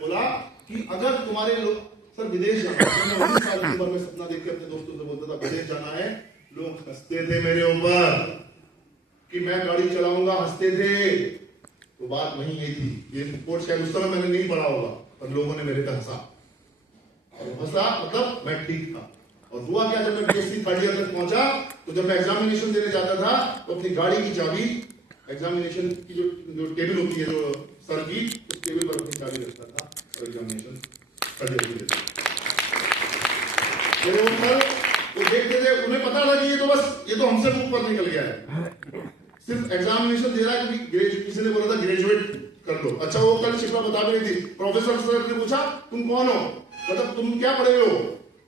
बोला कि अगर तुम्हारे लोग सर विदेश जाना है, मैं 19 साल की उम्र में सपना देख के अपने दोस्तों से बोलता था विदेश जाना है, लोग हंसते थे मेरे ऊपर कि मैं गाड़ी चलाऊंगा, हंसते थे। तो बात वही यही थी, ये रिपोर्ट शायद उस समय मैंने नहीं पढ़ा होगा, पर लोगों ने मेरे पे हंसा, और हंसा मतलब मैं ठीक था। और हुआ क्या, जब मैं बीएससी थर्ड ईयर तक पहुंचा तो जब मैं एग्जामिनेशन देने जाता था तो अपनी गाड़ी की चाबी एग्जामिनेशन की जो टेबल होती है जो सर की, उस टेबल पर अपनी चाबी रखता था और एग्जामिनेशन थर्ड ईयर की देता था। मेरे ऊपर वो देखते थे, उन्हें पता था कि ये तो बस ये तो हमसे ऊपर निकल गया है, सिर्फ एग्जामिनेशन दे रहा है क्योंकि किसी ने बोला था ग्रेजुएट कर लो। अच्छा वो कल शिक्षा बता भी रही थी, प्रोफेसर सर ने पूछा तुम कौन हो, मतलब तुम क्या पढ़े हो,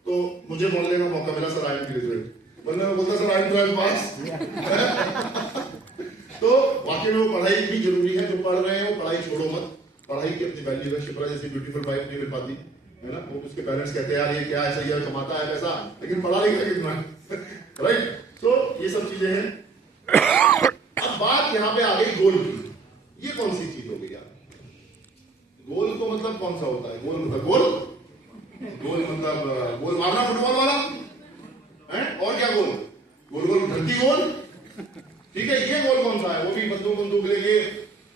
तो मुझे बोलने का मौका मिला सर आई एम ग्रेजुएट, वरना मैं बोलता सर आई एम 12th पास। तो वाकई में वो पढ़ाई भी जरूरी है, जो पढ़ रहे हैं वो पढ़ाई छोड़ो मत, पढ़ाई की अपनी वैल्यू है। शिप्रा जैसी ब्यूटीफुल वाइफ नहीं मिल पाती है ना, वो उसके पेरेंट्स कहते हैं यार ये क्या है, सही है कमाता है पैसा, लेकिन पढ़ा लिखा कितना है, राइट। तो ये सब चीजें हैं। अब बात यहाँ पे आ गई गोल की, ये कौन सी चीज हो गई यार, गोल को मतलब कौन सा होता है, गोल मतलब गोल, गोल मतलब गोल मारना फुटबॉल वाला है, और क्या गोल, गोल गोल धरती गोल, ठीक है। ये गोल कौन सा है, वो भी बंदूक लेके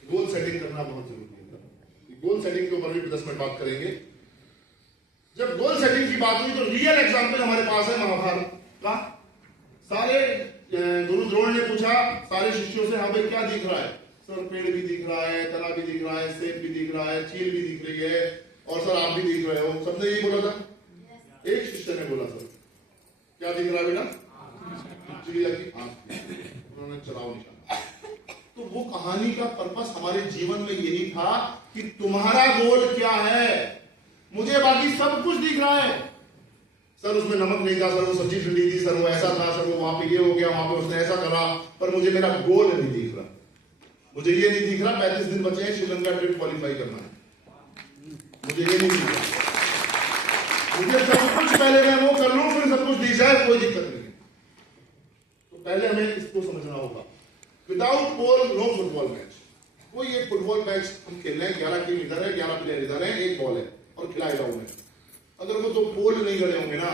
गोल सेटिंग करना बहुत जरूरी है। गोल सेटिंग के ऊपर भी 10 मिनट बात करेंगे। जब गोल सेटिंग की बात हुई तो रियल एग्जांपल हमारे पास है महाभारत का। सारे गुरु द्रोण ने पूछा सारे शिष्यों से, हाँ भाई क्या दिख रहा है, सर पेड़ भी दिख रहा है, तना भी दिख रहा है, सेब भी दिख रहा है, चील भी दिख रही है, और सर आप भी दिख रहे हो। सबने यही बोला था। एक शिष्य ने बोला सर क्या दिख रहा है बेटा, चिड़िया की आंख, उन्होंने चलाओ निशान। तो वो कहानी का पर्पस हमारे जीवन में यही था कि तुम्हारा गोल क्या है। मुझे बाकी सब कुछ दिख रहा है, सर उसमें नमक नहीं था, सर वो सब्जी ठंडी थी, सर वो ऐसा था, सर वो वहां पे ये हो गया, वहां पे उसने ऐसा करा, पर मुझे मेरा गोल नहीं दिख रहा। मुझे ये नहीं दिख रहा 35 दिन बचे हैं श्रीलंका ट्रिप क्वालिफाई करना है, मुझे ये नहीं दिख रहा। मुझे सब कुछ पहले मैं वो कर लूं फिर सब कुछ दिख जाए, कोई दिक्कत नहीं है। तो पहले हमें इसको समझना होगा। विदाउट गोल नो फुटबॉल मैच। कोई एक फुटबॉल मैच हम खेल रहे हैं, 11 टीम इधर है, 11 प्लेयर इधर है, एक बॉल है और खिलाएगा उन्हें। अगर वो तो पोल नहीं गड़े होंगे ना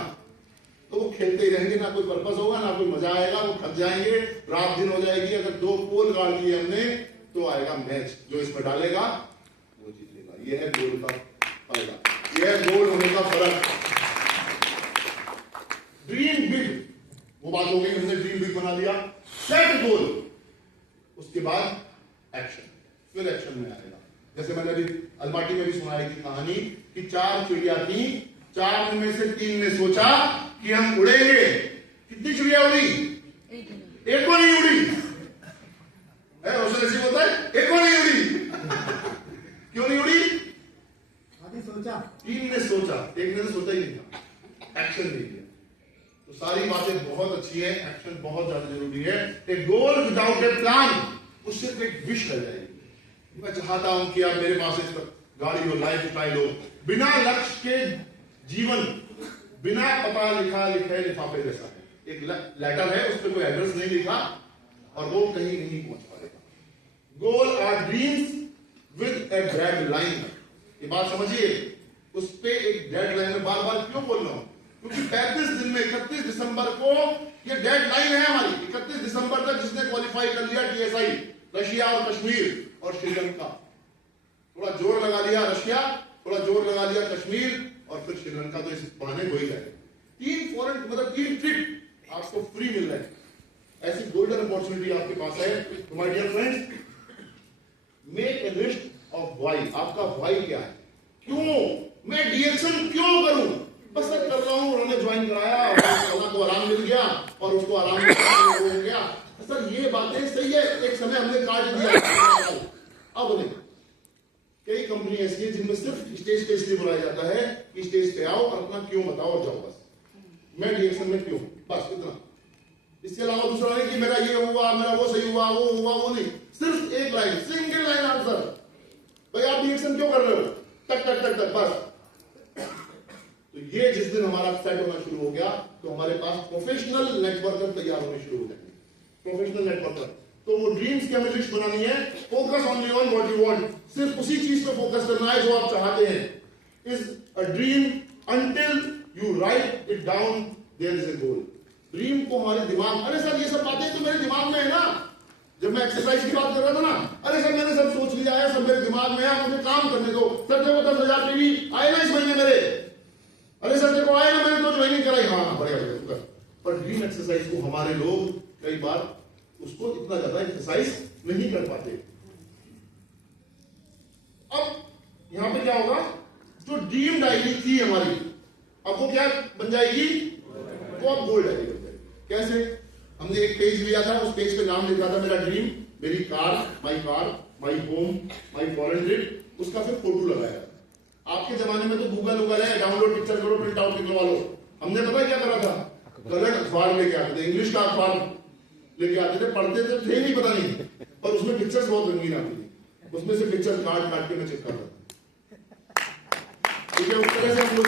तो वो खेलते ही रहेंगे, ना कोई पर्पस होगा, ना कोई मजा आएगा, वो थक जाएंगे, रात दिन हो जाएगी। अगर 2 पोल गाड़ दिए हमने तो आएगा मैच, जो इसमें डालेगा वो जीतेगा। ये है गोल का फायदा, ये है गोल होने का फर्क। ड्रीम बिग, वो बात हो गई, हमने ड्रीम बिग बना दिया, सेट गोल, उसके बाद एक्शन, फिर एक्शन में आएगा। जैसे मैंने अभी अलमाटी में भी सुनाई थी कहानी कि 4 चिड़िया थी, 4 में से 3 ने सोचा कि हम उड़ेंगे। कितनी चिड़िया उड़ी, एक को नहीं उड़ी है, रोशन ऐसी होता है, एक को नहीं उड़ी। क्यों नहीं उड़ी, सोचा 3 ने सोचा, एक ने तो सोचा ही नहीं था, एक्शन नहीं किया। तो सारी बातें बहुत अच्छी है, एक्शन बहुत ज्यादा जरूरी है। ए गोल विदाउट ए प्लान, उससे एक विश रह जाएगी। मैं चाहता हूं कि आप मेरे पास एक गाड़ी हो, लाइफ स्टाइल हो, बिना लक्ष्य के जीवन, बिना पता लिखा लिखे लिफाफे जैसा है। एक लेटर है, उस पर कोई एड्रेस नहीं लिखा और वो कहीं नहीं पहुंच पाएगा। Goal are dreams with a deadline. ये बात समझिए, उस पे एक डेड लाइन में बार बार क्यों बोल रहा हूं, क्योंकि 35 दिन में 31 दिसंबर को ये डेड लाइन है हमारी। 31 दिसंबर तक जिसने क्वालिफाई कर लिया टीएसआई, रशिया और कश्मीर और श्रीलंका, थोड़ा जोर लगा लिया रशिया, थोड़ा जोर लगा लिया कश्मीर और फिर श्रीलंका, तो इस बहाने हो ही जाए। 3 फॉरेन मतलब 3 ट्रिप आपको फ्री मिल रहे हैं। ऐसी गोल्डन अपॉर्चुनिटी आपके पास है। तो my dear friends, make a list of why. आपका व्हाई क्या है, क्यों मैं डीएक्शन क्यों करूं, बस सर कर रहा हूं, उन्होंने ज्वाइन कराया, अल्लाह को आराम मिल गया और उसको आराम हो गया। सर ये बातें सही है, एक समय हमने काट दिया। अब देखो कई कंपनी ऐसी है जिनमें सिर्फ स्टेज पे इसलिए बुलाया जाता है कि स्टेज पे आओ और अपना क्यों बताओ और जाओ, बस मैं डीएक्शन में क्यों, बस इतना। इसके अलावा दूसरा नहीं कि मेरा ये हुआ, मेरा वो सही हुआ, वो नहीं, सिर्फ एक लाइन, सिंगल लाइन आंसर, भाई आप डीएक्शन क्यों कर रहे हो, टक टक टक टक, बस। तो ये जिस दिन हमारा सेट होना शुरू हो गया तो हमारे पास प्रोफेशनल नेटवर्कर तैयार होने शुरू हो जाएंगे। प्रोफेशनल नेटवर्कर तो वो ड्रीम्स की हमें लिस्ट बनानी है। Focus only on what you want, सिर्फ उसी चीज पे फोकस करना है जो आप चाहते हैं। Is a dream until you write it down there is a goal. Dream को हमारे दिमाग, अरे सर ये सब बातें तो मेरे दिमाग में है ना, जब मैं एक्सरसाइज की बात कर रहा था ना, अरे सर मैंने सब सोच लिया है, सब मेरे दिमाग में है, मुझे काम करने दो। सर देखो 10,000 पीवी आए ना इस महीने मेरे, अरे सर देखो आए ना, मैंने तो ज्वाइनिंग कराई, हाँ बढ़िया बढ़िया। पर ड्रीम एक्सरसाइज को हमारे लोग कई बार उसको इतना ज्यादा एक्सरसाइज नहीं कर पाते। अब यहां पे क्या होगा, जो ड्रीम डायरी थी हमारी, अब वो क्या बन जाएगी, वो अब गोल डायरी बन जाएगी। कैसे, हमने एक पेज लिया था, उस पेज पे नाम लिखा था मेरा ड्रीम, मेरी car, my home, my foreign trip, उसका फिर फोटो लगाया। आपके जमाने में तो गूगल है, डाउनलोड पिक्चर करो, प्रिंट आउट निकलवा लो। हमने पता क्या करा था, कलर्ड अखबार लेके आते थे, इंग्लिश का अखबार लेके आते थे, पढ़ते थे नहीं पता नहीं, पर उसमें पिक्चर्स बहुत रंगीन आती थी, उसमें से पिक्चर काट के मैं चिपका था। ठीक है, उस तरह से हम लोग